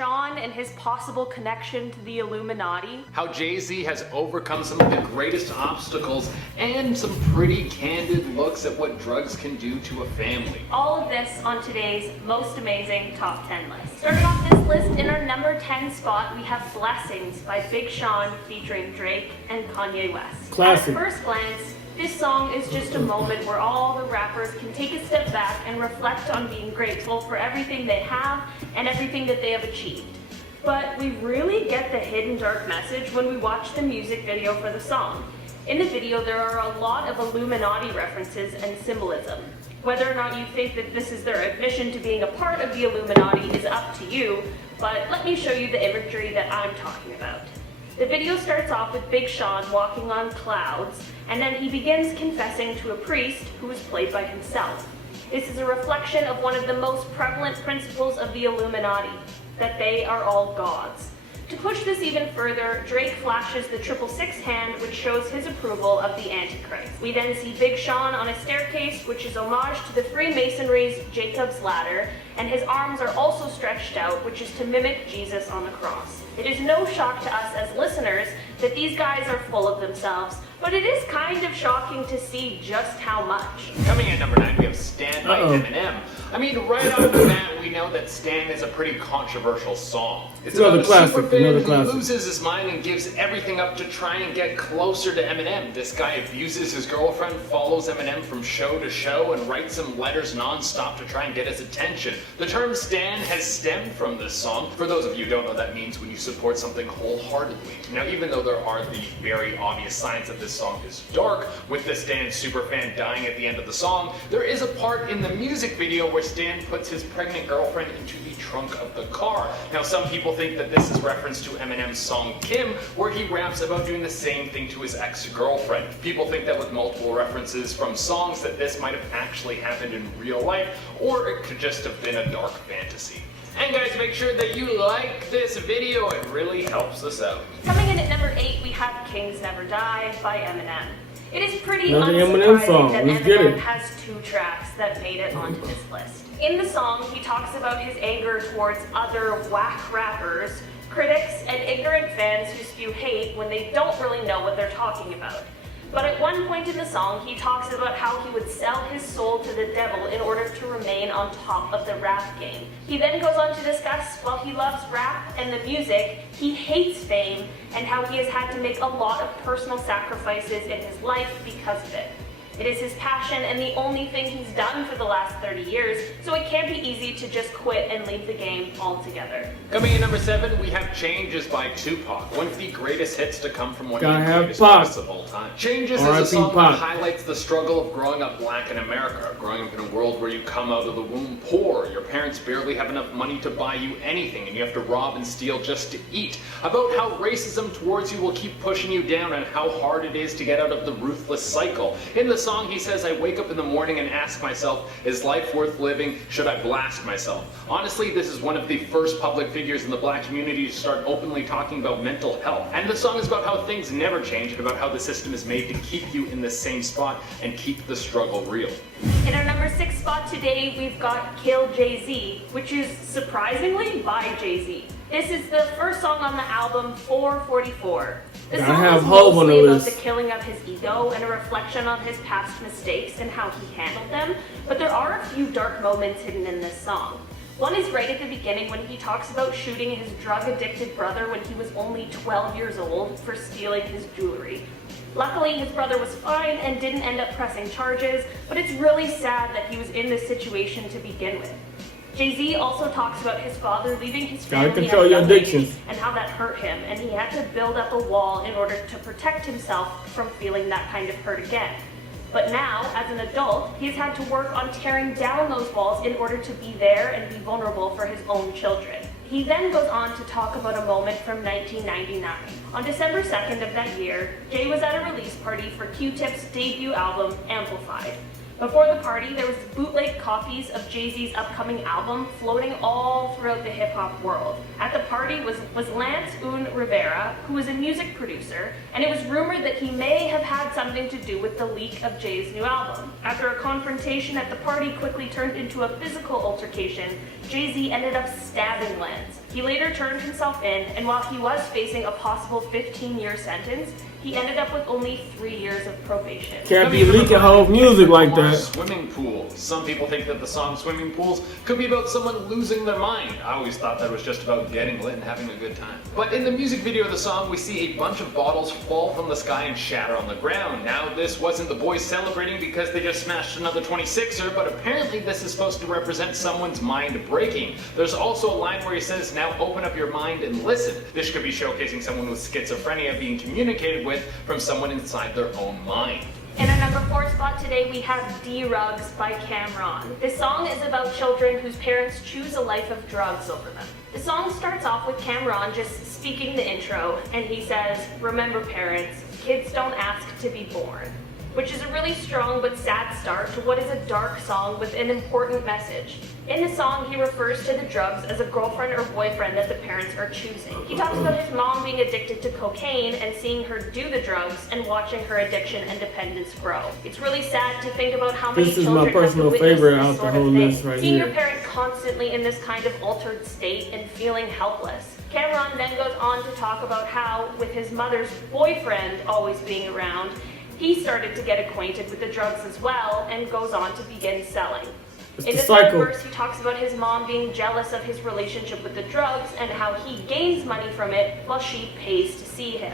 Sean and his possible connection to the Illuminati. How Jay-Z has overcome some of the greatest obstacles, and some pretty candid looks at what drugs can do to a family. All of this on today's most amazing top 10 list. Starting off this list, in our number 10 spot, we have Blessings by Big Sean featuring Drake and Kanye West. Classic. At first glance, this song is just a moment where all the rappers can take a step back and reflect on being grateful for everything they have and everything that they have achieved. But we really get the hidden dark message when we watch the music video for the song. In the video, there are a lot of Illuminati references and symbolism. Whether or not you think that this is their admission to being a part of the Illuminati is up to you, but let me show you the imagery that I'm talking about. The video starts off with Big Sean walking on clouds, and then he begins confessing to a priest who is played by himself. This is a reflection of one of the most prevalent principles of the Illuminati, that they are all gods. To push this even further, Drake flashes the 666 hand, which shows his approval of the Antichrist. We then see Big Sean on a staircase, which is homage to the Freemasonry's Jacob's Ladder, and his arms are also stretched out, which is to mimic Jesus on the cross. It is no shock to us as listeners that these guys are full of themselves, but it is kind of shocking to see just how much. Coming in at number 9, we have Stan by Eminem. I mean, right off the bat, we know that Stan is a pretty controversial song. It's about a superfan who loses his mind and gives everything up to try and get closer to Eminem. This guy abuses his girlfriend, follows Eminem from show to show, and writes him letters non-stop to try and get his attention. The term Stan has stemmed from this song. For those of you who don't know, that means when you support something wholeheartedly. Now, even though there are the very obvious signs that this song is dark, with the Stan superfan dying at the end of the song, there is a part in the music video where Stan puts his pregnant girlfriend into the trunk of the car. Now, some people think that this is reference to Eminem's song Kim, where he raps about doing the same thing to his ex-girlfriend. People think that with multiple references from songs that this might have actually happened in real life, or it could just have been a dark fantasy. And guys, make sure that you like this video, it really helps us out. Coming in at number 8, we have Kings Never Die by Eminem. It is pretty Another Eminem song. unsurprising that Let's get Eminem it. has 2 tracks that made it onto this list. In the song, he talks about his anger towards other whack rappers, critics, and ignorant fans who spew hate when they don't really know what they're talking about. But at one point in the song, he talks about how he would sell his soul to the devil in order to remain on top of the rap game. He then goes on to discuss, while he loves rap and the music, he hates fame and how he has had to make a lot of personal sacrifices in his life because of it. It is his passion and the only thing he's done for the last 30 years, so it can't be easy to just quit and leave the game altogether. Coming in number 7, we have Changes by Tupac, one of the greatest hits to come from one of Gotta the have greatest Pac. artists of all time. Changes is a song that highlights the struggle of growing up black in America, growing up in a world where you come out of the womb poor, your parents barely have enough money to buy you anything, and you have to rob and steal just to eat. About how racism towards you will keep pushing you down and how hard it is to get out of the ruthless cycle. In the song, he says, I wake up in the morning and ask myself, is life worth living? Should I blast myself? Honestly, this is one of the first public figures in the black community to start openly talking about mental health. And the song is about how things never change and about how the system is made to keep you in the same spot and keep the struggle real. In our number 6 spot today, we've got Kill Jay-Z, which is surprisingly by Jay-Z. This is the first song on the album 444. The song is mostly about the killing of his ego and a reflection on his past mistakes and how he handled them, but there are a few dark moments hidden in this song. One is right at the beginning when he talks about shooting his drug-addicted brother when he was only 12 years old for stealing his jewelry. Luckily, his brother was fine and didn't end up pressing charges, but it's really sad that he was in this situation to begin with. Jay-Z also talks about his father leaving his family at a young age and how that hurt him, and he had to build up a wall in order to protect himself from feeling that kind of hurt again. But now, as an adult, he's had to work on tearing down those walls in order to be there and be vulnerable for his own children. He then goes on to talk about a moment from 1999. On December 2nd of that year, Jay was at a release party for Q-Tip's debut album, Amplified. Before the party, there was bootleg copies of Jay-Z's upcoming album floating all throughout the hip-hop world. At the party was Lance Un Rivera, who was a music producer, and it was rumored that he may have had something to do with the leak of Jay's new album. After a confrontation at the party quickly turned into a physical altercation, Jay-Z ended up stabbing Lance. He later turned himself in, and while he was facing a possible 15-year sentence, he ended up with only 3 years of probation. Can't be leaking whole music like that. Swimming pool. Some people think that the song Swimming Pools could be about someone losing their mind. I always thought that was just about getting lit and having a good time. But in the music video of the song, we see a bunch of bottles fall from the sky and shatter on the ground. Now, this wasn't the boys celebrating because they just smashed another 26er, but apparently this is supposed to represent someone's mind breaking. There's also a line where he says, now open up your mind and listen. This could be showcasing someone with schizophrenia being communicated with from someone inside their own mind. In our number 4 spot today, we have D-Rugs by Cam'ron. This song is about children whose parents choose a life of drugs over them. The song starts off with Cam'ron just speaking the intro, and he says, "Remember parents, kids don't ask to be born," which is a really strong but sad start to what is a dark song with an important message. In the song, he refers to the drugs as a girlfriend or boyfriend that the parents are choosing. He talks about his mom being addicted to cocaine and seeing her do the drugs and watching her addiction and dependence grow. It's really sad to think about how many children have to witness this sort of thing. Seeing your parent constantly in this kind of altered state and feeling helpless. Cam'ron then goes on to talk about how, with his mother's boyfriend always being around, he started to get acquainted with the drugs as well and goes on to begin selling. In the third verse, he talks about his mom being jealous of his relationship with the drugs and how he gains money from it while she pays to see him.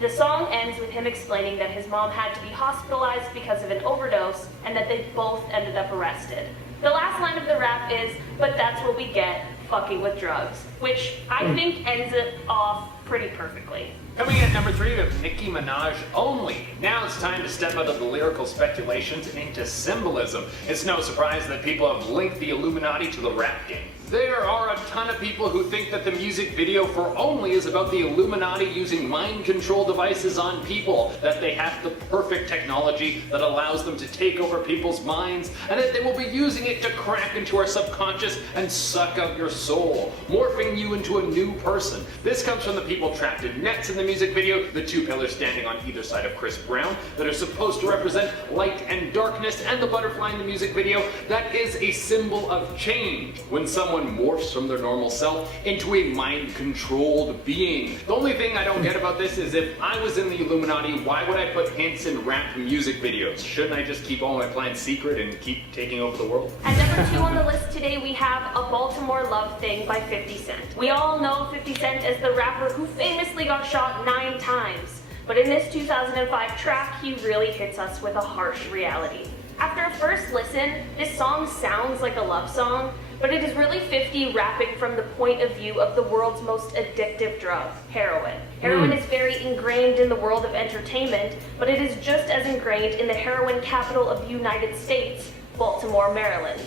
The song ends with him explaining that his mom had to be hospitalized because of an overdose and that they both ended up arrested. The last line of the rap is, "But that's what we get, fucking with drugs," which I think ends it off pretty perfectly. Coming in at number 3, we have Nicki Minaj, Only. Now it's time to step out of the lyrical speculations and into symbolism. It's no surprise that people have linked the Illuminati to the rap game. There are a ton of people who think that the music video for Only is about the Illuminati using mind control devices on people, that they have the perfect technology that allows them to take over people's minds, and that they will be using it to crack into our subconscious and suck out your soul, morphing you into a new person. This comes from the people trapped in nets in the music video, the 2 pillars standing on either side of Chris Brown that are supposed to represent light and darkness, and the butterfly in the music video that is a symbol of change. When someone morphs from their normal self into a mind-controlled being. The only thing I don't get about this is if I was in the Illuminati, why would I put hints in rap music videos? Shouldn't I just keep all my plans secret and keep taking over the world? At number 2 on the list today, we have A Baltimore Love Thing by 50 Cent. We all know 50 Cent as the rapper who famously got shot 9 times. But in this 2005 track, he really hits us with a harsh reality. After a first listen, this song sounds like a love song, but it is really 50 rapping from the point of view of the world's most addictive drug, heroin. Heroin is very ingrained in the world of entertainment, but it is just as ingrained in the heroin capital of the United States, Baltimore, Maryland.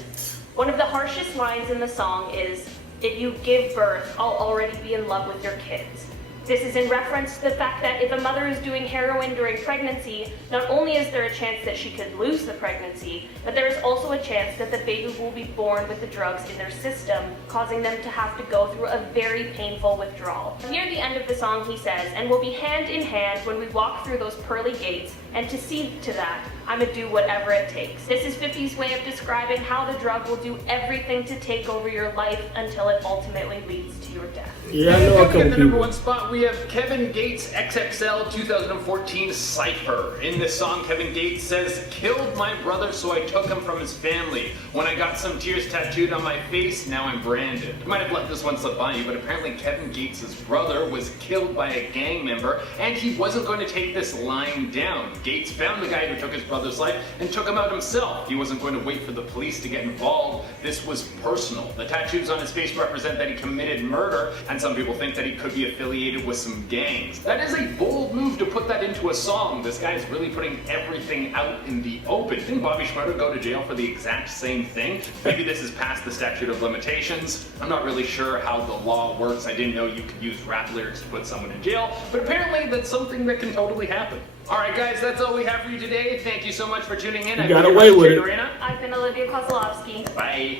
One of the harshest lines in the song is, "If you give birth, I'll already be in love with your kids." This is in reference to the fact that if a mother is doing heroin during pregnancy, not only is there a chance that she could lose the pregnancy, but there is also a chance that the baby will be born with the drugs in their system, causing them to have to go through a very painful withdrawal. Near the end of the song he says, "And we'll be hand in hand when we walk through those pearly gates, and to see to that, I'ma do whatever it takes." This is 50's way of describing how the drug will do everything to take over your life until it ultimately leads to your death. Yeah, I know a couple in the number people. 1 spot, we have Kevin Gates XXL 2014 Cypher. In this song, Kevin Gates says, "Killed my brother, so I took him from his family. When I got some tears tattooed on my face, now I'm branded." You might have let this one slip by you, but apparently Kevin Gates' brother was killed by a gang member, and he wasn't going to take this lying down. Gates found the guy who took his brother's life and took him out himself. He wasn't going to wait for the police to get involved. This was personal. The tattoos on his face represent that he committed murder, and some people think that he could be affiliated with some gangs. That is a bold move to put that into a song. This guy is really putting everything out in the open. Didn't Bobby Schmurder go to jail for the exact same thing? Maybe this is past the statute of limitations. I'm not really sure how the law works. I didn't know you could use rap lyrics to put someone in jail, but apparently that's something that can totally happen. Alright guys, that's all we have for you today. Thank you so much for tuning in. You got away with it. I've been Olivia Kozlowski. Bye.